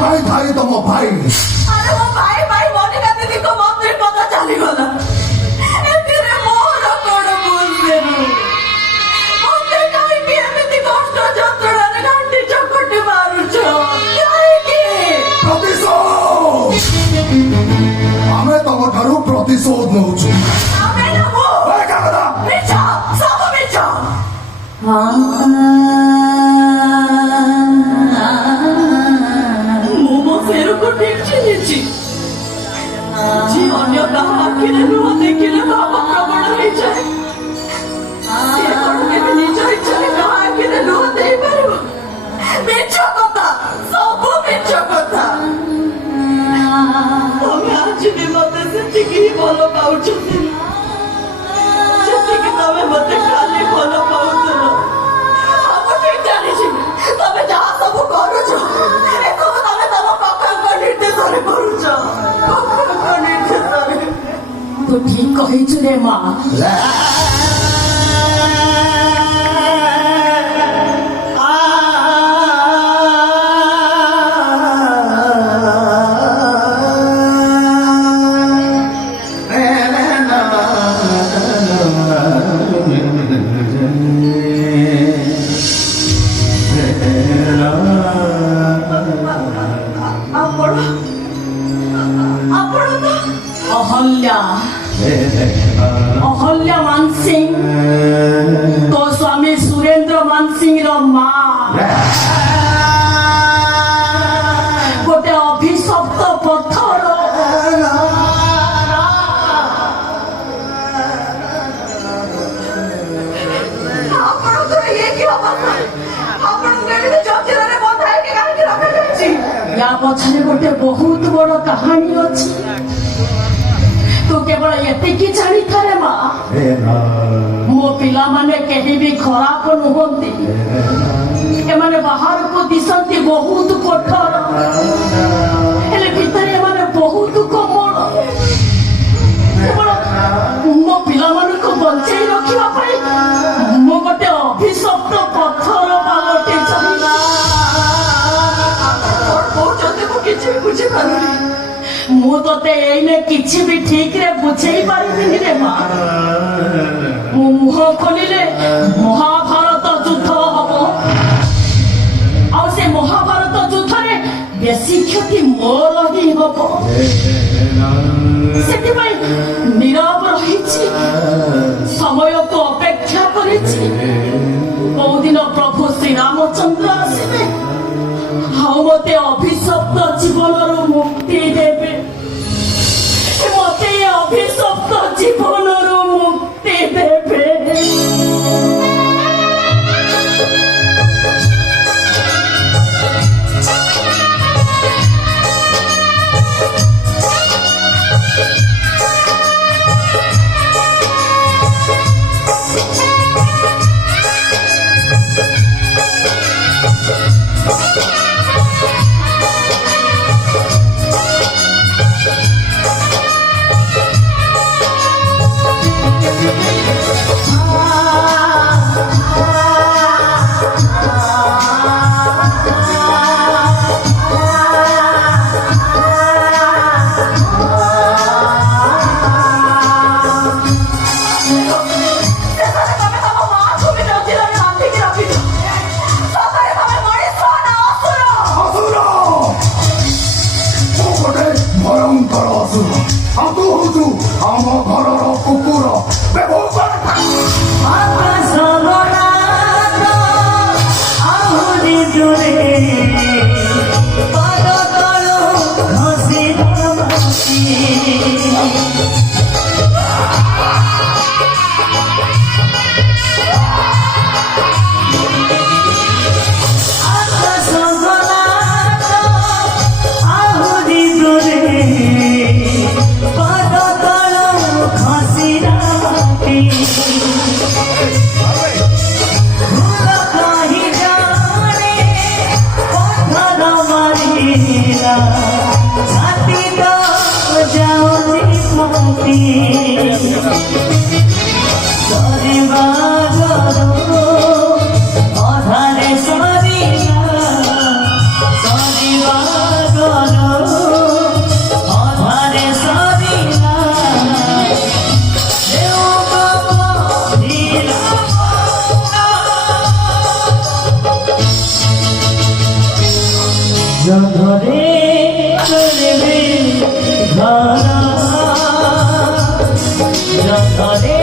भाई भाई तो मो भाई अरे वो भाई भाई मोनिका दीदी को मंदिर पता चली गला एतिरे मोर कोड बोलबे मते काई के एमिति कष्ट जंत्रणा रे घंटी चकटी मारुछ काई के प्रतिशोध हमें तम ठारू प्रतिशोध नउछु आमे न हो ए कागदा मिछा सब मिछा मोमो फेर को ठीक चिनिछि जी अन्य कहा आखिरे लुह देखिले भाव प्रबल हो जाए से कोन के निज इच्छा कहा आखिरे लुह देई परबो मिछ कथा सब मिछ कथा तमे आज भी मते सेतिकी भलो पाउछथि सेतिकी तमे मते खाली भलो पाउछलो हम ठीक जानिछि तमे जहा सब करूछ एको तमे तम कक्का निर्देश रे करूछ कक्का निर्देश रे तो ठीक कहिछु रे मां अहल्या मानसिंह तो स्वामी सुरेंद्र मानसिंह रो मां गोटे अभिशप्त पत्थर या पछरे गोटे बहुत बड़ कहानी अछि तू केवल एतिकी जानी थारे मां मो पिला माने केही भी खराब नुहंती एमाने बाहर को दिसंती बहुत कठोर हेले भितरे एमाने बहुत कोमल केवल मो पिला माने को बंचाई रखिबा पई मो गोटे अभिशप्त पत्थर पालटे चाहिला और बहुत जल्दी को किछि बुझी पारुनी मु तोते एइने किछि भी ठीक रे बुझेई पारिबिनी रे मां मु मुह खोलिले महाभारत युद्ध हबो आ से महाभारत युद्ध रे बेसी क्षति मोर ही हबो सेति भाई नीरव रहिछि समय को अपेक्षा करिछि बहु दिन प्रभु श्री रामचंद्र आसिबे हाउ मते अभिशप्त जीवनर मुक्ति देबे मते अभिशप्त जीवनर मुक्ति देबे ତୋରେ